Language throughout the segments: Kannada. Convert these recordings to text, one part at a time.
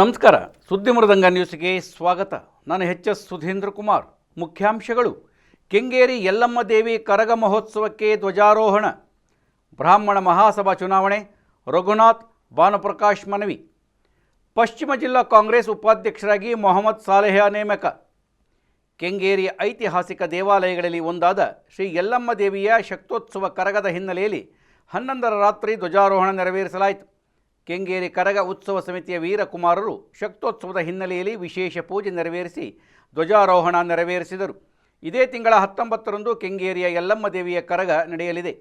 ನಮಸ್ಕಾರ. ಸುದ್ದಿ ಮೃದಂಗ ನ್ಯೂಸ್ಗೆ ಸ್ವಾಗತ. ನಾನು ಎಚ್.ಎಸ್. ಸುಧೀಂದ್ರ ಕುಮಾರ್. ಮುಖ್ಯಾಂಶಗಳು: ಕೆಂಗೇರಿ ಯಲ್ಲಮ್ಮ ದೇವಿ ಕರಗ ಮಹೋತ್ಸವಕ್ಕೆ ಧ್ವಜಾರೋಹಣ. ಬ್ರಾಹ್ಮಣ ಮಹಾಸಭಾ ಚುನಾವಣೆ, ರಘುನಾಥ್ ಭಾನುಪ್ರಕಾಶ್ ಮನವಿ. ಪಶ್ಚಿಮ ಜಿಲ್ಲಾ ಕಾಂಗ್ರೆಸ್ ಉಪಾಧ್ಯಕ್ಷರಾಗಿ ಮೊಹಮ್ಮದ್ ಸಾಲೆಹ ನೇಮಕ. ಕೆಂಗೇರಿಯ ಐತಿಹಾಸಿಕ ದೇವಾಲಯಗಳಲ್ಲಿ ಒಂದಾದ ಶ್ರೀ ಯಲ್ಲಮ್ಮ ದೇವಿಯ ಶಕ್ತೋತ್ಸವ ಕರಗದ ಹಿನ್ನೆಲೆಯಲ್ಲಿ 11ರ ರಾತ್ರಿ ಧ್ವಜಾರೋಹಣ ನೆರವೇರಿಸಲಾಯಿತು. ಕೆಂಗೇರಿ ಕರಗ ಉತ್ಸವ ಸಮಿತಿಯ ವೀರಕುಮಾರರು ಶಕ್ತೋತ್ಸವದ ಹಿನ್ನೆಲೆಯಲ್ಲಿ ವಿಶೇಷ ಪೂಜೆ ನೆರವೇರಿಸಿ ಧ್ವಜಾರೋಹಣ ನೆರವೇರಿಸಿದರು. ಇದೇ ತಿಂಗಳ 19ರಂದು ಕೆಂಗೇರಿಯ ಯಲ್ಲಮ್ಮ ದೇವಿಯ ಕರಗ ನಡೆಯಲಿದೆ.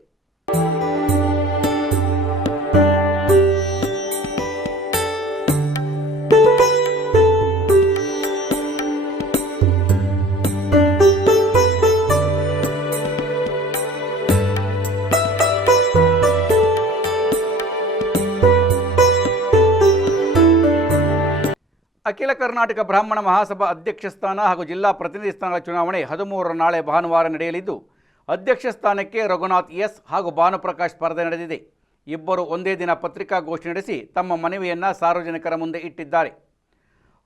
ಅಖಿಲ ಕರ್ನಾಟಕ ಬ್ರಾಹ್ಮಣ ಮಹಾಸಭಾ ಅಧ್ಯಕ್ಷ ಸ್ಥಾನ ಹಾಗೂ ಜಿಲ್ಲಾ ಪ್ರತಿನಿಧಿ ಸ್ಥಾನಗಳ ಚುನಾವಣೆ 13ರ ನಾಳೆ ಭಾನುವಾರ ನಡೆಯಲಿದ್ದು, ಅಧ್ಯಕ್ಷ ಸ್ಥಾನಕ್ಕೆ ರಘುನಾಥ್ ಎಸ್ ಹಾಗೂ ಭಾನುಪ್ರಕಾಶ್ ಸ್ಪರ್ಧೆ ನಡೆದಿದೆ. ಇಬ್ಬರು ಒಂದೇ ದಿನ ಪತ್ರಿಕಾಗೋಷ್ಠಿ ನಡೆಸಿ ತಮ್ಮ ಮನವಿಯನ್ನು ಸಾರ್ವಜನಿಕರ ಮುಂದೆ ಇಟ್ಟಿದ್ದಾರೆ.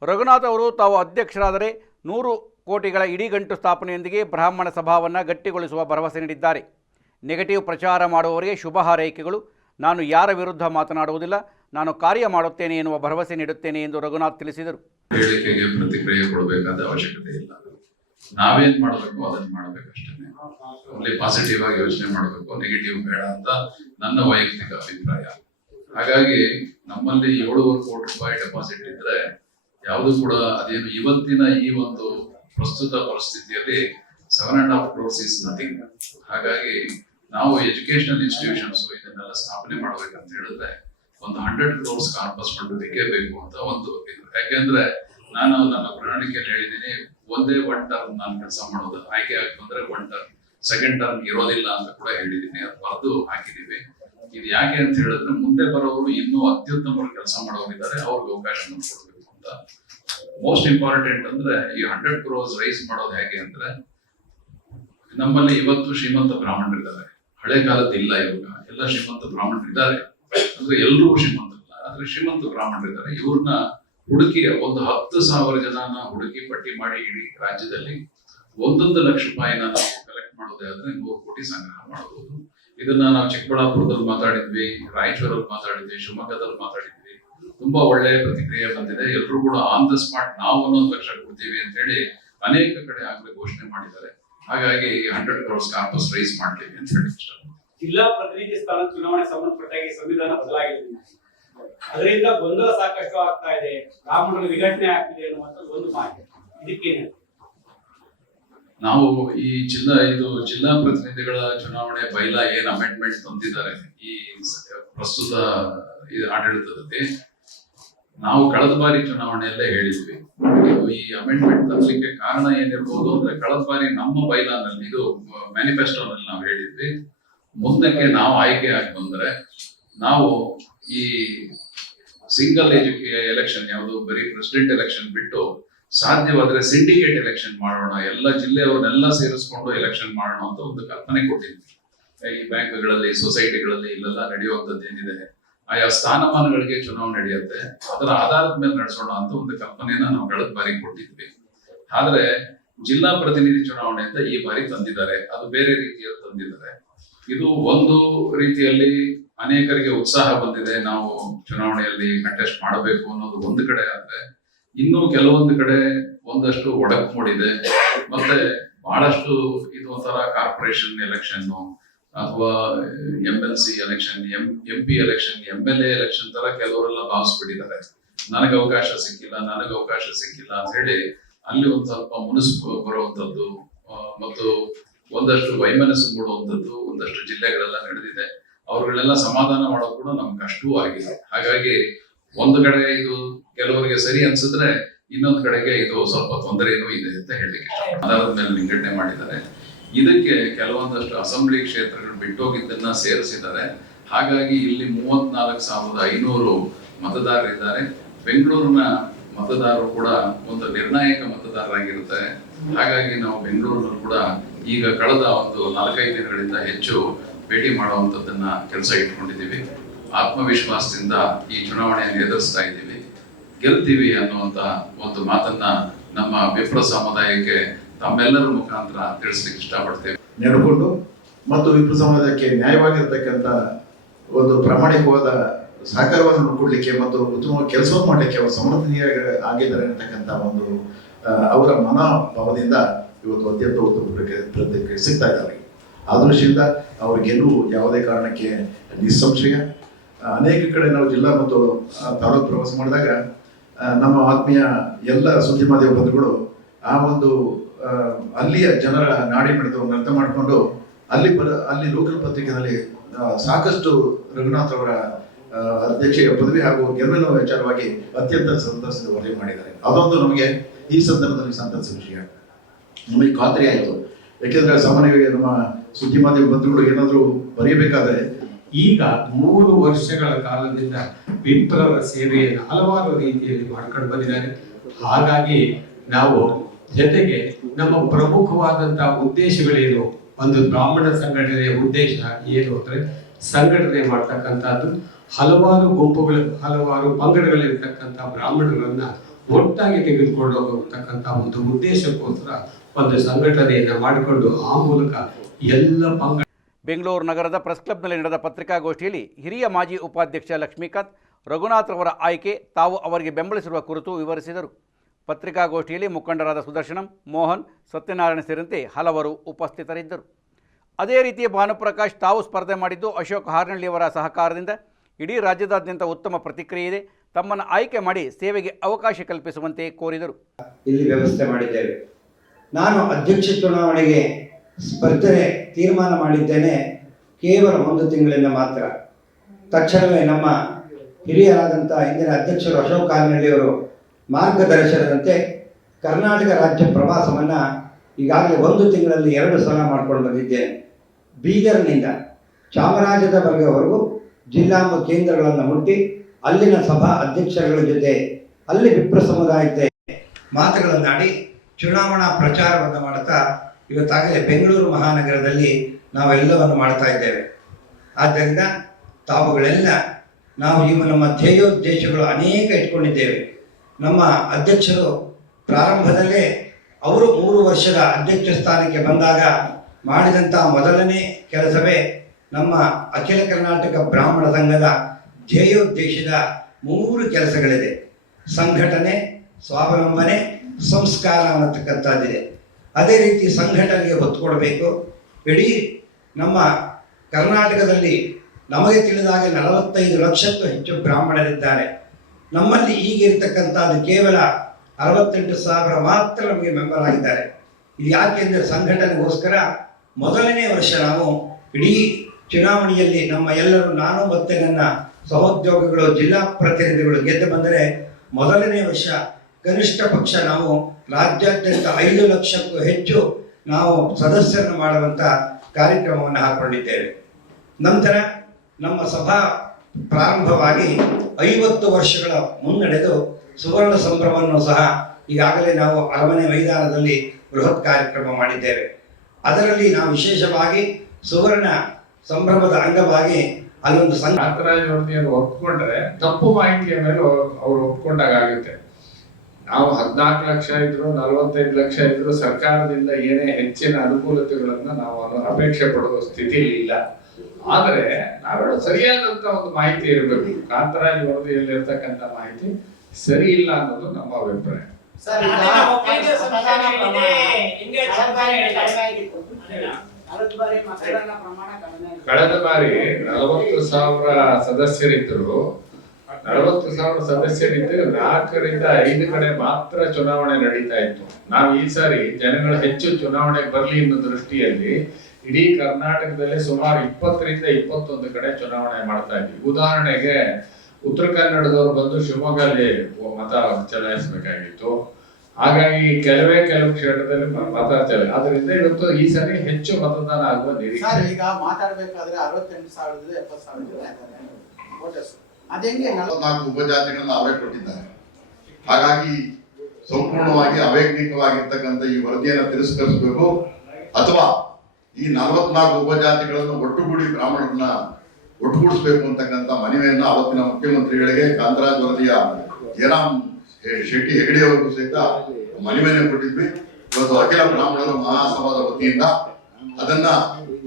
ರಘುನಾಥ್ ಅವರು ತಾವು ಅಧ್ಯಕ್ಷರಾದರೆ 100 ಕೋಟಿಗಳ ಇಡಿಗಂಟು ಸ್ಥಾಪನೆಯೊಂದಿಗೆ ಬ್ರಾಹ್ಮಣ ಸಭಾವನ್ನು ಗಟ್ಟಿಗೊಳಿಸುವ ಭರವಸೆ ನೀಡಿದ್ದಾರೆ. ನೆಗೆಟಿವ್ ಪ್ರಚಾರ ಮಾಡುವವರಿಗೆ ಶುಭ ಹಾರೈಕೆಗಳು. ನಾನು ಯಾರ ವಿರುದ್ಧ ಮಾತನಾಡುವುದಿಲ್ಲ, ನಾನು ಕಾರ್ಯ ಮಾಡುತ್ತೇನೆ ಎನ್ನುವ ಭರವಸೆ ನೀಡುತ್ತೇನೆ ಎಂದು ರಘುನಾಥ್ ತಿಳಿಸಿದರು. ಹೇಳಿಕೆಗೆ ಪ್ರತಿಕ್ರಿಯೆ ಕೊಡಬೇಕಾದ ಅವಶ್ಯಕತೆ ಇಲ್ಲ. ನಾವೇನ್ ಮಾಡಬೇಕು ಅದನ್ನ ಮಾಡಬೇಕಷ್ಟೇ. ಅಲ್ಲಿ ಪಾಸಿಟಿವ್ ಆಗಿ ಯೋಚನೆ ಮಾಡಬೇಕು, ನೆಗೆಟಿವ್ ಬೇಡ ಅಂತ ನನ್ನ ವೈಯಕ್ತಿಕ ಅಭಿಪ್ರಾಯ. ಹಾಗಾಗಿ ನಮ್ಮಲ್ಲಿ 7.5 ಕೋಟಿ ರೂಪಾಯಿ ಡೆಪಾಸಿಟ್ ಇದ್ರೆ ಯಾವುದು ಕೂಡ ಅದೇನು ಇವತ್ತಿನ ಈ ಒಂದು ಪ್ರಸ್ತುತ ಪರಿಸ್ಥಿತಿಯಲ್ಲಿ 7.5 crores is nothing. ಹಾಗಾಗಿ ನಾವು ಎಜುಕೇಶನಲ್ ಇನ್ಸ್ಟಿಟ್ಯೂಷನ್ಸ್ ಇದನ್ನೆಲ್ಲ ಸ್ಥಾಪನೆ ಮಾಡ್ಬೇಕಂತ ಹೇಳಿದ್ರೆ ಒಂದು 100 crores ಕಾರ್ಪಸ್ ಫಂಡ್ ಬೇಕೇ ಬೇಕು ಅಂತ ಒಂದು ಇದು. ಯಾಕೆಂದ್ರೆ ನಾನು ನನ್ನ ಪ್ರಣಾಳಿಕೆಯಲ್ಲಿ ಹೇಳಿದ್ದೀನಿ, ಒಂದೇ 1 ಟರ್ಮ್ ನಾನು ಕೆಲಸ ಮಾಡೋದು, ಆಯ್ಕೆ ಆಗ್ತಂದ್ರೆ 1 ಟರ್ಮ್, ಸೆಕೆಂಡ್ ಟರ್ಮ್ ಇರೋದಿಲ್ಲ ಅಂತ ಕೂಡ ಹೇಳಿದ್ದೀನಿ. ಅದು ಬರೆದು ಹಾಕಿದೀವಿ. ಇದು ಯಾಕೆ ಅಂತ ಹೇಳಿದ್ರೆ ಮುಂದೆ ಬರೋರು ಇನ್ನೂ ಅತ್ಯುತ್ತಮ ಕೆಲಸ ಮಾಡೋರಿದ್ದಾರೆ, ಅವ್ರಿಗೆ ಅವಕಾಶ ಕೊಡಬೇಕು ಅಂತ. ಮೋಸ್ಟ್ ಇಂಪಾರ್ಟೆಂಟ್ ಅಂದ್ರೆ ಈ 100 crores ರೈಸ್ ಮಾಡೋದು ಹೇಗೆ ಅಂದ್ರೆ, ನಮ್ಮಲ್ಲಿ ಇವತ್ತು ಶ್ರೀಮಂತ ಬ್ರಾಹ್ಮಣರಿದ್ದಾರೆ. ಹಳೆ ಕಾಲದ ಇಲ್ಲ, ಇವಾಗ ಎಲ್ಲ ಶ್ರೀಮಂತ ಬ್ರಾಹ್ಮಣರಿದ್ದಾರೆ. ಅಂದ್ರೆ ಎಲ್ಲರೂ ಶ್ರೀಮಂತರಲ್ಲ, ಆದ್ರೆ ಶ್ರೀಮಂತ ಬ್ರಾಹ್ಮಣರಿದ್ದಾರೆ. ಇವ್ರನ್ನ ಹುಡುಕಿ ಒಂದು 10,000 ಜನನ ಹುಡುಕಿ ಪಟ್ಟಿ ಮಾಡಿ ಇಡೀ ರಾಜ್ಯದಲ್ಲಿ 1 ಲಕ್ಷ ರೂಪಾಯಿನ ನಾವು ಕಲೆಕ್ಟ್ ಮಾಡೋದೇ ಆದ್ರೆ 100 ಕೋಟಿ ಸಂಗ್ರಹ ಮಾಡಬಹುದು. ಇದನ್ನ ನಾವು ಚಿಕ್ಕಬಳ್ಳಾಪುರದಲ್ಲಿ ಮಾತಾಡಿದ್ವಿ, ರಾಯಚೂರಲ್ಲಿ ಮಾತಾಡಿದ್ವಿ, ಶಿವಮೊಗ್ಗದಲ್ಲಿ ಮಾತಾಡಿದ್ವಿ. ತುಂಬಾ ಒಳ್ಳೆ ಪ್ರತಿಕ್ರಿಯೆ ಬಂದಿದೆ. ಎಲ್ಲರೂ ಕೂಡ ಆನ್ ದ ಸ್ಪಾಟ್ ನಾವು 1 ಲಕ್ಷ ಕೊಡ್ತೀವಿ ಅಂತ ಹೇಳಿ ಅನೇಕ ಕಡೆ ಆಗ್ಲೇ ಘೋಷಣೆ ಮಾಡಿದ್ದಾರೆ. ಹಾಗಾಗಿ 100 crores ಕಾರ್ಪಸ್ ರೈಸ್ ಮಾಡ್ತೀವಿ ಅಂತ ಹೇಳಿ ಇಷ್ಟ. ಜಿಲ್ಲಾ ಪ್ರತಿನಿಧಿ ಸ್ಥಾನ ಚುನಾವಣೆ ಸಂಬಂಧಪಟ್ಟಾಗಿ ಸಂವಿಧಾನ ಬದಲಾಗಿದೆ, ಅದರಿಂದ ಗೊಂದಲ ಸಾಕಷ್ಟು ಆಗ್ತಾ ಇದೆ, ಬ್ರಾಹ್ಮಣರ ವಿಘಟನೆ ಆಗ್ತಿದೆ ಅನ್ನುವಂಥದ್ದು ಒಂದು ಮಾಹಿತಿ. ಇದಕ್ಕೇನೆ ನಾವು ಈ ಜಿಲ್ಲಾ ಪ್ರತಿನಿಧಿಗಳ ಚುನಾವಣೆ ಬೈಲಾ ಏನ್ ಅಮೆಂಡ್ಮೆಂಟ್ ತಂದಿದ್ದಾರೆ ಈ ಪ್ರಸ್ತುತ ಆಡಳಿತದಲ್ಲಿ, ನಾವು ಕಳೆದ ಬಾರಿ ಚುನಾವಣೆಯಲ್ಲೇ ಹೇಳಿದ್ವಿ. ಈ ಅಮೆಂಡ್ಮೆಂಟ್ ತರಲಿಕ್ಕೆ ಕಾರಣ ಏನಿರ್ಬೋದು ಅಂದ್ರೆ, ಕಳೆದ ಬಾರಿ ನಮ್ಮ ಬೈಲಾನಲ್ಲಿ ಇದು ಮ್ಯಾನಿಫೆಸ್ಟೋನಲ್ಲಿ ನಾವು ಹೇಳಿದ್ವಿ, ಮುಂದಕ್ಕೆ ನಾವು ಆಯ್ಕೆ ಆಗಿ ಬಂದ್ರೆ ನಾವು ಈ ಸಿಂಗಲ್ ಎಲೆಕ್ಷನ್ ಯಾವುದು ಬರೀ ಪ್ರೆಸಿಡೆಂಟ್ ಎಲೆಕ್ಷನ್ ಬಿಟ್ಟು ಸಾಧ್ಯವಾದ್ರೆ ಸಿಂಡಿಕೇಟ್ ಎಲೆಕ್ಷನ್ ಮಾಡೋಣ, ಎಲ್ಲ ಜಿಲ್ಲೆಯವರನ್ನೆಲ್ಲ ಸೇರಿಸ್ಕೊಂಡು ಎಲೆಕ್ಷನ್ ಮಾಡೋಣ ಅಂತ ಒಂದು ಕಲ್ಪನೆ ಕೊಟ್ಟಿದ್ವಿ. ಈ ಬ್ಯಾಂಕ್ಗಳಲ್ಲಿ, ಸೊಸೈಟಿಗಳಲ್ಲಿ ಇಲ್ಲೆಲ್ಲ ನಡೆಯುವಂಥದ್ದು ಏನಿದೆ, ಆಯಾ ಸ್ಥಾನಮಾನಗಳಿಗೆ ಚುನಾವಣೆ ನಡೆಯುತ್ತೆ, ಅದರ ಆಧಾರದ ಮೇಲೆ ನಡೆಸೋಣ ಅಂತ ಒಂದು ಕಲ್ಪನೆಯನ್ನ ನಾವು ಕಳೆದ ಬಾರಿ ಕೊಟ್ಟಿದ್ವಿ. ಆದ್ರೆ ಜಿಲ್ಲಾ ಪ್ರತಿನಿಧಿ ಚುನಾವಣೆ ಅಂತ ಈ ಬಾರಿ ತಂದಿದ್ದಾರೆ, ಅದು ಬೇರೆ ರೀತಿಯಲ್ಲಿ ತಂದಿದ್ದಾರೆ. ಇದು ಒಂದು ರೀತಿಯಲ್ಲಿ ಅನೇಕರಿಗೆ ಉತ್ಸಾಹ ಬಂದಿದೆ, ನಾವು ಚುನಾವಣೆಯಲ್ಲಿ ಕಂಟೆಸ್ಟ್ ಮಾಡಬೇಕು ಅನ್ನೋದು ಒಂದು ಕಡೆ. ಆದ್ರೆ ಇನ್ನು ಕೆಲವೊಂದು ಕಡೆ ಒಂದಷ್ಟು ಒಡಕು ಮೂಡಿದೆ. ಮತ್ತೆ ಬಹಳಷ್ಟು ಇದು ಒಂಥರ ಕಾರ್ಪೊರೇಷನ್ ಎಲೆಕ್ಷನ್ ಅಥವಾ MLC election, MP election, MLA election ತರ ಕೆಲವರೆಲ್ಲ ಭಾವಿಸ್ಬಿಟ್ಟಿದ್ದಾರೆ. ನನಗೆ ಅವಕಾಶ ಸಿಕ್ಕಿಲ್ಲ ಅಂತ ಹೇಳಿ ಅಲ್ಲಿ ಒಂದ್ ಸ್ವಲ್ಪ ಮುನಿಸು ಬರುವಂತದ್ದು ಮತ್ತು ಒಂದಷ್ಟು ವೈಮನಸ್ಸು ಮೂಡುವಂಥದ್ದು ಒಂದಷ್ಟು ಜಿಲ್ಲೆಗಳೆಲ್ಲ ನಡೆದಿದೆ. ಅವ್ರಗಳೆಲ್ಲ ಸಮಾಧಾನ ಮಾಡೋದು ಕೂಡ ನಮ್ಗೆ ಕಷ್ಟವೂ ಆಗಿದೆ. ಹಾಗಾಗಿ ಒಂದು ಕಡೆ ಇದು ಕೆಲವರಿಗೆ ಸರಿ ಅನ್ಸಿದ್ರೆ, ಇನ್ನೊಂದು ಕಡೆಗೆ ಇದು ಸ್ವಲ್ಪ ತೊಂದರೆನೂ ಇದೆ ಅಂತ ಹೇಳಲಿಕ್ಕೆ ಅದಾದ ಮೇಲೆ ವಿಂಗಡಣೆ ಮಾಡಿದ್ದಾರೆ. ಇದಕ್ಕೆ ಕೆಲವೊಂದಷ್ಟು ಅಸೆಂಬ್ಲಿ ಕ್ಷೇತ್ರಗಳು ಬಿಟ್ಟೋಗಿದ್ದನ್ನ ಸೇರಿಸಿದ್ದಾರೆ. ಹಾಗಾಗಿ ಇಲ್ಲಿ 34,500 ಮತದಾರರಿದ್ದಾರೆ. ಬೆಂಗಳೂರಿನ ಮತದಾರರು ಕೂಡ ಒಂದು ನಿರ್ಣಾಯಕ ಮತದಾರರಾಗಿರುತ್ತಾರೆ. ಹಾಗಾಗಿ ನಾವು ಬೆಂಗಳೂರಿನಲ್ಲಿ ಕೂಡ ಈಗ ಕಳೆದ ಒಂದು 4-5 ದಿನಗಳಿಂದ ಹೆಚ್ಚು ಭೇಟಿ ಮಾಡುವಂಥದ್ದನ್ನ ಕೆಲಸ ಇಟ್ಕೊಂಡಿದ್ದೀವಿ. ಆತ್ಮವಿಶ್ವಾಸದಿಂದ ಈ ಚುನಾವಣೆಯನ್ನು ಎದುರಿಸ್ತಾ ಇದ್ದೀವಿ. ಗೆಲ್ತೀವಿ ಅನ್ನುವಂತ ಒಂದು ಮಾತನ್ನ ನಮ್ಮ ವಿಪ್ರ ಸಮುದಾಯಕ್ಕೆ ತಮ್ಮೆಲ್ಲರ ಮುಖಾಂತರ ತಿಳಿಸ್ಲಿಕ್ಕೆ ಇಷ್ಟಪಡ್ತೇವೆ. ನಡೆದುಕೊಂಡು ಮತ್ತು ವಿಪ್ರ ಸಮಾಜಕ್ಕೆ ನ್ಯಾಯವಾಗಿರ್ತಕ್ಕಂಥ ಒಂದು ಪ್ರಾಮಾಣಿಕವಾದ ಸಹಕಾರವನ್ನು ಕೊಡಲಿಕ್ಕೆ ಮತ್ತು ಉತ್ತಮ ಕೆಲಸವನ್ನು ಮಾಡಲಿಕ್ಕೆ ಅವರು ಸಮರ್ಥನೀಯ ಆಗಿದ್ದಾರೆ ಅಂತಕ್ಕಂಥ ಒಂದು ಅವರ ಮನೋಭಾವದಿಂದ ಇವತ್ತು ಅತ್ಯಂತ ಉತ್ತಮ ಪ್ರತಿಕ್ರಿಯೆ ಸಿಗ್ತಾ ಇದ್ದಾರೆ. ಆ ದೃಷ್ಟಿಯಿಂದ ಅವ್ರ ಗೆಲುವು ಯಾವುದೇ ಕಾರಣಕ್ಕೆ ನಿಸ್ಸಂಶಯ. ಅನೇಕ ಕಡೆ ನಾವು ಜಿಲ್ಲಾ ಮತ್ತು ತಾಲೂಕು ಪ್ರವಾಸ ಮಾಡಿದಾಗ ನಮ್ಮ ಆತ್ಮೀಯ ಎಲ್ಲ ಸುದ್ದಿ ಮಾಧ್ಯಮ ಬಂಧುಗಳು ಆ ಒಂದು ಅಲ್ಲಿಯ ಜನರ ನಾಡಿ ಮಿಡಿತವನ್ನು ಅರ್ಥ ಮಾಡಿಕೊಂಡು ಅಲ್ಲಿ ಲೋಕಲ್ ಪತ್ರಿಕೆಯಲ್ಲಿ ಸಾಕಷ್ಟು ರಘುನಾಥ್ ಅವರ ಅಧ್ಯಕ್ಷೀಯ ಪದವಿ ಹಾಗೂ ಗೆಲುವಿನ ವಿಚಾರವಾಗಿ ಅತ್ಯಂತ ಸಂತಸದ ವರದಿ ಮಾಡಿದ್ದಾರೆ. ಅದೊಂದು ನಮಗೆ ಈ ಸಂದರ್ಭದಲ್ಲಿ ಸಂತಸದ ವಿಷಯ. ನಮಗೆ ಖಾತ್ರಿ ಆಯಿತು. ಯಾಕೆಂದ್ರೆ ಸಾಮಾನ್ಯವಾಗಿ ನಮ್ಮ ಸುದ್ದಿ ಮಾಧ್ಯಮ ಬಂಧುಗಳು ಏನಾದರೂ ಬರೆಯಬೇಕಾದ್ರೆ ಈಗ 3 ವರ್ಷಗಳ ಕಾಲದಿಂದ ವಿಪ್ರರ ಸೇವೆಯನ್ನು ಹಲವಾರು ರೀತಿಯಲ್ಲಿ ಮಾಡ್ಕೊಂಡು ಬಂದಿದ್ದಾರೆ. ಹಾಗಾಗಿ ನಾವು ಜೊತೆಗೆ ನಮ್ಮ ಪ್ರಮುಖವಾದಂತಹ ಉದ್ದೇಶಗಳೇನು, ಒಂದು ಬ್ರಾಹ್ಮಣ ಸಂಘಟನೆಯ ಉದ್ದೇಶ ಏನು ಅಂದ್ರೆ ಸಂಘಟನೆ ಮಾಡ್ತಕ್ಕಂಥದ್ದು ಹಲವಾರು ಗುಂಪುಗಳು, ಹಲವಾರು ಪಂಗಡಗಳಿರ್ತಕ್ಕಂಥ ಬ್ರಾಹ್ಮಣರನ್ನ ಒಟ್ಟಾಗಿ ತೆಗೆದುಕೊಂಡು ಹೋಗತಕ್ಕಂಥ ಒಂದು ಉದ್ದೇಶಕ್ಕೋಸ್ಕರ ಒಂದು ಸಂಘಟನೆಯನ್ನ ಮಾಡಿಕೊಂಡು ಆ ಮೂಲಕ ಎಲ್ಲ ಪಂಗಡ. ಬೆಂಗಳೂರು ನಗರದ ಪ್ರೆಸ್ ಕ್ಲಬ್ನಲ್ಲಿ ನಡೆದ ಪತ್ರಿಕಾಗೋಷ್ಠಿಯಲ್ಲಿ ಹಿರಿಯ ಮಾಜಿ ಉಪಾಧ್ಯಕ್ಷ ಲಕ್ಷ್ಮೀಕಾಂತ್ ರಘುನಾಥ್ ಅವರ ಆಯ್ಕೆ ತಾವು ಅವರಿಗೆ ಬೆಂಬಲಿಸಿರುವ ಕುರಿತು ವಿವರಿಸಿದರು. ಪತ್ರಿಕಾಗೋಷ್ಠಿಯಲ್ಲಿ ಮುಖಂಡರಾದ ಸುದರ್ಶನಂ, ಮೋಹನ್, ಸತ್ಯನಾರಾಯಣ ಸೇರಿದಂತೆ ಹಲವರು ಉಪಸ್ಥಿತರಿದ್ದರು. ಅದೇ ರೀತಿ ಭಾನುಪ್ರಕಾಶ್ ತಾವು ಸ್ಪರ್ಧೆ ಮಾಡಿದ್ದು ಅಶೋಕ್ ಹಾರ್ನಳ್ಳಿಯವರ ಸಹಕಾರದಿಂದ ಇಡೀ ರಾಜ್ಯದಾದ್ಯಂತ ಉತ್ತಮ ಪ್ರತಿಕ್ರಿಯೆ ಇದೆ, ತಮ್ಮನ್ನು ಆಯ್ಕೆ ಮಾಡಿ ಸೇವೆಗೆ ಅವಕಾಶ ಕಲ್ಪಿಸುವಂತೆ ಕೋರಿದರು. ಇಲ್ಲಿ ವ್ಯವಸ್ಥೆ ಮಾಡಿದ್ದೇವೆ. ನಾನು ಅಧ್ಯಕ್ಷ ಚುನಾವಣೆಗೆ ಸ್ಪರ್ಧೆ ತೀರ್ಮಾನ ಮಾಡಿದ್ದೇನೆ ಕೇವಲ 1 ತಿಂಗಳಿಂದ ಮಾತ್ರ. ತಕ್ಷಣವೇ ನಮ್ಮ ಹಿರಿಯರಾದಂಥ ಇಂದಿನ ಅಧ್ಯಕ್ಷರು ಅಶೋಕ್ ಹಾರ್ನಳ್ಳಿಯವರು ಮಾರ್ಗದರ್ಶನದಂತೆ ಕರ್ನಾಟಕ ರಾಜ್ಯ ಪ್ರವಾಸವನ್ನು ಈಗಾಗಲೇ 1 ತಿಂಗಳಲ್ಲಿ 2 ಸಲ ಮಾಡ್ಕೊಂಡು ಬಂದಿದ್ದೇನೆ. ಬೀದರ್ನಿಂದ ಚಾಮರಾಜನಗರವರೆಗೂ ಜಿಲ್ಲಾ ಕೇಂದ್ರಗಳನ್ನು ಮುಟ್ಟಿ ಅಲ್ಲಿನ ಸಭಾ ಅಧ್ಯಕ್ಷರುಗಳ ಜೊತೆ ಅಲ್ಲಿ ವಿಪ್ರ ಸಮುದಾಯಕ್ಕೆ ಮಾತುಗಳನ್ನಾಡಿ ಚುನಾವಣಾ ಪ್ರಚಾರವನ್ನು ಮಾಡ್ತಾ ಇವತ್ತಾಗಲೇ ಬೆಂಗಳೂರು ಮಹಾನಗರದಲ್ಲಿ ನಾವೆಲ್ಲವನ್ನು ಮಾಡ್ತಾ ಇದ್ದೇವೆ. ಆದ್ದರಿಂದ ತಾವುಗಳೆಲ್ಲ ನಾವು ನಮ್ಮ ಧ್ಯೇಯೋದ್ದೇಶಗಳು ಅನೇಕ ಇಟ್ಕೊಂಡಿದ್ದೇವೆ. ನಮ್ಮ ಅಧ್ಯಕ್ಷರು ಪ್ರಾರಂಭದಲ್ಲೇ ಅವರು 3 ವರ್ಷದ ಅಧ್ಯಕ್ಷ ಸ್ಥಾನಕ್ಕೆ ಬಂದಾಗ ಮಾಡಿದಂಥ ಮೊದಲನೇ ಕೆಲಸವೇ ನಮ್ಮ ಅಖಿಲ ಕರ್ನಾಟಕ ಬ್ರಾಹ್ಮಣ ಸಂಘದ ಧ್ಯೇಯೋದ್ದೇಶದ 3 ಕೆಲಸಗಳಿದೆ. ಸಂಘಟನೆ, ಸ್ವಾವಲಂಬನೆ, ಸಂಸ್ಕಾರ ಅನ್ನತಕ್ಕಂಥದ್ದಿದೆ. ಅದೇ ರೀತಿ ಸಂಘಟನೆಗೆ ಒತ್ತು ಕೊಡಬೇಕು. ಇಡೀ ನಮ್ಮ ಕರ್ನಾಟಕದಲ್ಲಿ ನಮಗೆ ತಿಳಿದಾಗ 45 ಲಕ್ಷಕ್ಕೂ ಹೆಚ್ಚು ಬ್ರಾಹ್ಮಣರಿದ್ದಾರೆ. ನಮ್ಮಲ್ಲಿ ಈಗಿರ್ತಕ್ಕಂಥದ್ದು ಕೇವಲ 68,000 ಮಾತ್ರ ನಮಗೆ ಮೆಂಬರ್ ಆಗಿದ್ದಾರೆ. ಇದು ಯಾಕೆಂದರೆ ಸಂಘಟನೆಗೋಸ್ಕರ ಮೊದಲನೇ ವರ್ಷ ನಾವು ಇಡೀ ಚುನಾವಣೆಯಲ್ಲಿ ನಮ್ಮ ಎಲ್ಲರೂ, ನಾನು ಮತ್ತು ನನ್ನ ಸಹೋದ್ಯೋಗಿಗಳು, ಜಿಲ್ಲಾ ಪ್ರತಿನಿಧಿಗಳು ಗೆದ್ದು ಬಂದರೆ ಮೊದಲನೇ ವರ್ಷ ಕನಿಷ್ಠ ಪಕ್ಷ ನಾವು ರಾಜ್ಯಾದ್ಯಂತ 5 ಲಕ್ಷಕ್ಕೂ ಹೆಚ್ಚು ನಾವು ಸದಸ್ಯರನ್ನು ಮಾಡುವಂಥ ಕಾರ್ಯಕ್ರಮವನ್ನು ಹಾಕೊಂಡಿದ್ದೇವೆ. ನಂತರ ನಮ್ಮ ಸಭಾ ಪ್ರಾರಂಭವಾಗಿ 50 ವರ್ಷಗಳ ಮುನ್ನಡೆದು ಸುವರ್ಣ ಸಂಭ್ರಮವನ್ನು ಸಹ ಈಗಾಗಲೇ ನಾವು ಅರಮನೆ ಮೈದಾನದಲ್ಲಿ ಬೃಹತ್ ಕಾರ್ಯಕ್ರಮ ಮಾಡಿದ್ದೇವೆ. ಅದರಲ್ಲಿ ನಾವು ವಿಶೇಷವಾಗಿ ಸುವರ್ಣ ಸಂಭ್ರಮದ ಅಂಗವಾಗಿ ಅಲ್ಲೊಂದು ಕಾಂತರಾಜ್ ವರದಿಯನ್ನು ಒಪ್ಕೊಂಡ್ರೆ ತಪ್ಪು ಮಾಹಿತಿಯ ಮೇಲೆ ಅವ್ರು ಒಪ್ಕೊಂಡಾಗ ಆಗುತ್ತೆ. ನಾವು 14 ಲಕ್ಷ ಇದ್ರು 45 ಲಕ್ಷ ಇದ್ರು ಸರ್ಕಾರದಿಂದ ಏನೇ ಹೆಚ್ಚಿನ ಅನುಕೂಲತೆಗಳನ್ನ ನಾವು ಅಪೇಕ್ಷೆ ಪಡುವ ಸ್ಥಿತಿ ಇಲ್ಲ. ಆದರೆ ನಾವೆಲ್ಲ ಸರಿಯಾದಂತ ಒಂದು ಮಾಹಿತಿ ಇರಬೇಕು. ಕಾಂತರಾಜ್ ವರದಿಯಲ್ಲಿ ಇರ್ತಕ್ಕಂಥ ಮಾಹಿತಿ ಸರಿ ಇಲ್ಲ ಅನ್ನೋದು ನಮ್ಮ ಅಭಿಪ್ರಾಯ. ಕಳೆದ ಬಾರಿ 40,000 ಸದಸ್ಯರಿದ್ದರು. 40,000 ಸದಸ್ಯರಿದ್ದು 4 ರಿಂದ 5 ಕಡೆ ಮಾತ್ರ ಚುನಾವಣೆ ನಡೀತಾ ಇತ್ತು. ನಾವು ಈ ಸಾರಿ ಜನಗಳು ಹೆಚ್ಚು ಚುನಾವಣೆಗೆ ಬರ್ಲಿ ಅನ್ನೋ ದೃಷ್ಟಿಯಲ್ಲಿ ಇಡೀ ಕರ್ನಾಟಕದಲ್ಲಿ ಸುಮಾರು 20 ರಿಂದ 21 ಕಡೆ ಚುನಾವಣೆ ಮಾಡ್ತಾ ಇದ್ವಿ. ಉದಾಹರಣೆಗೆ ಉತ್ತರ ಕನ್ನಡದವರು ಬಂದು ಶಿವಮೊಗ್ಗದಲ್ಲಿ ಮತ ಚಲಾಯಿಸಬೇಕಾಗಿತ್ತು. ಹಾಗಾಗಿ ಕೆಲವು ಕ್ಷೇತ್ರದಲ್ಲಿ ಮತ ಆದ್ರಿಂದ ಇವತ್ತು ಈ ಸಾರಿ ಹೆಚ್ಚು ಮತದಾನ ಆಗುವ ನಿರೀಕ್ಷೆ. ಈಗ ಮಾತಾಡ್ಬೇಕಾದ್ರೆ 68,000 70,000 ಅದೆಂಗೆ 44 ಉಪಜಾತಿಗಳನ್ನ ಅವರೇ ಕೊಟ್ಟಿದ್ದಾರೆ. ಹಾಗಾಗಿ ಸಂಪೂರ್ಣವಾಗಿ ಅವೈಜ್ಞಿಕವಾಗಿರ್ತಕ್ಕಂಥ ಈ ವರದಿಯನ್ನು ತಿರಸ್ಕರಿಸಬೇಕು, ಅಥವಾ ಈ 44 ಉಪಜಾತಿಗಳನ್ನು ಒಟ್ಟುಗೂಡಿ ಬ್ರಾಹ್ಮಣರನ್ನ ಒಟ್ಟುಗೂಡಿಸಬೇಕು ಅಂತಕ್ಕಂಥ ಮನವಿಯನ್ನು ಅವತ್ತಿನ ಮುಖ್ಯಮಂತ್ರಿಗಳಿಗೆ ಕಾಂತರಾಜ್ ವರದಿಯ ಜಯರಾಮ್ ಶೆಟ್ಟಿ ಹೆಗಡೆ ಅವರು ಸಹಿತ ಮನವಿಯನ್ನು ಕೊಟ್ಟಿದ್ವಿ. ಇವತ್ತು ಅಖಿಲ ಬ್ರಾಹ್ಮಣರ ಮಹಾಸಭಾದ ವತಿಯಿಂದ ಅದನ್ನ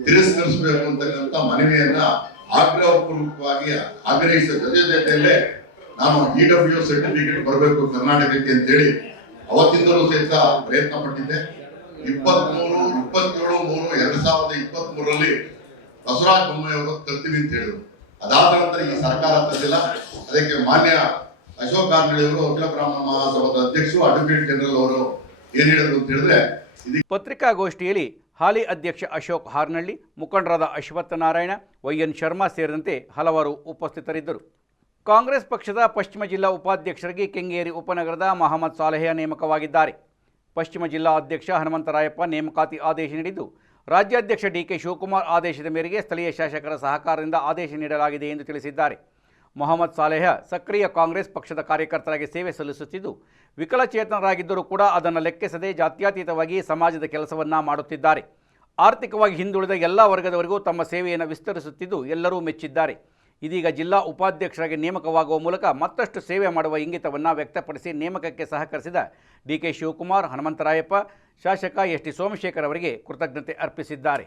ತಿರಸ್ಕರಿಸಬೇಕು ಅಂತಕ್ಕಂಥ ಮನವಿಯನ್ನ ಆಗ್ರಹಪೂರ್ವಕವಾಗಿ ಆಗ್ರಹಿಸಿದ ಜೊತೆಯಲ್ಲೇ ನಾನು EWS ಸರ್ಟಿಫಿಕೇಟ್ ಬರಬೇಕು ಕರ್ನಾಟಕಕ್ಕೆ ಅಂತೇಳಿ ಅವತ್ತಿಂದಲೂ ಸಹಿತ ಪ್ರಯತ್ನ ಪಟ್ಟಿದ್ದೆ. 27/3/2023 ಬಸವರಾಜ ಬೊಮ್ಮಾಯಿ ಅವರು ತರ್ತೀವಿ ಅಂತ ಹೇಳಿದ್ರು. ಅದಾದ ನಂತರ ಈ ಸರ್ಕಾರ ತಂದಿಲ್ಲ. ಅದಕ್ಕೆ ಮಾನ್ಯ ಅಶೋಕ್ ಹಾರ್ನಳ್ಳಿ ಅವರು ಅಖಿಲ ಬ್ರಾಹ್ಮಣ ಮಹಾಸಭಾದ ಅಧ್ಯಕ್ಷರು ಅಡ್ವೊಕೇಟ್ ಜನರಲ್ ಅವರು ಏನ್ ಹೇಳಿದ್ರು ಅಂತ ಹೇಳಿದ್ರೆ, ಪತ್ರಿಕಾಗೋಷ್ಠಿಯಲ್ಲಿ ಹಾಲಿ ಅಧ್ಯಕ್ಷ ಅಶೋಕ್ ಹಾರ್ನಳ್ಳಿ, ಮುಖಂಡರಾದ ಅಶ್ವತ್ಥ ನಾರಾಯಣ, YN ಶರ್ಮಾ ಸೇರಿದಂತೆ ಹಲವರು ಉಪಸ್ಥಿತರಿದ್ದರು. ಕಾಂಗ್ರೆಸ್ ಪಕ್ಷದ ಪಶ್ಚಿಮ ಜಿಲ್ಲಾ ಉಪಾಧ್ಯಕ್ಷರಿಗೆ ಕೆಂಗೇರಿ ಉಪನಗರದ ಮಹಮ್ಮದ್ ಸಾಲೆಹ ನೇಮಕವಾಗಿದ್ದಾರೆ. ಪಶ್ಚಿಮ ಜಿಲ್ಲಾ ಅಧ್ಯಕ್ಷ ಹನುಮಂತರಾಯಪ್ಪ ನೇಮಕಾತಿ ಆದೇಶ ನೀಡಿದ್ದು, ರಾಜ್ಯಾಧ್ಯಕ್ಷ DK ಶಿವಕುಮಾರ್ ಆದೇಶದ ಮೇರೆಗೆ ಸ್ಥಳೀಯ ಶಾಸಕರ ಸಹಕಾರದಿಂದ ಆದೇಶ ನೀಡಲಾಗಿದೆ ಎಂದು ತಿಳಿಸಿದ್ದಾರೆ. ಮೊಹಮ್ಮದ್ ಸಾಲೆಹ ಸಕ್ರಿಯ ಕಾಂಗ್ರೆಸ್ ಪಕ್ಷದ ಕಾರ್ಯಕರ್ತರಾಗಿ ಸೇವೆ ಸಲ್ಲಿಸುತ್ತಿದ್ದು, ವಿಕಲಚೇತನರಾಗಿದ್ದರೂ ಕೂಡ ಅದನ್ನು ಲೆಕ್ಕಿಸದೆ ಜಾತ್ಯತೀತವಾಗಿ ಸಮಾಜದ ಕೆಲಸವನ್ನು ಮಾಡುತ್ತಿದ್ದಾರೆ. ಆರ್ಥಿಕವಾಗಿ ಹಿಂದುಳಿದ ಎಲ್ಲ ವರ್ಗದವರಿಗೂ ತಮ್ಮ ಸೇವೆಯನ್ನು ವಿಸ್ತರಿಸುತ್ತಿದ್ದು ಎಲ್ಲರೂ ಮೆಚ್ಚಿದ್ದಾರೆ. ಇದೀಗ ಜಿಲ್ಲಾ ಉಪಾಧ್ಯಕ್ಷರಾಗಿ ನೇಮಕವಾಗುವ ಮೂಲಕ ಮತ್ತಷ್ಟು ಸೇವೆ ಮಾಡುವ ಇಂಗಿತವನ್ನು ವ್ಯಕ್ತಪಡಿಸಿ ನೇಮಕಕ್ಕೆ ಸಹಕರಿಸಿದ DK ಶಿವಕುಮಾರ್, ಹನುಮಂತರಾಯಪ್ಪ, ಶಾಸಕ ST ಸೋಮಶೇಖರ್ ಅವರಿಗೆ ಕೃತಜ್ಞತೆ ಅರ್ಪಿಸಿದ್ದಾರೆ.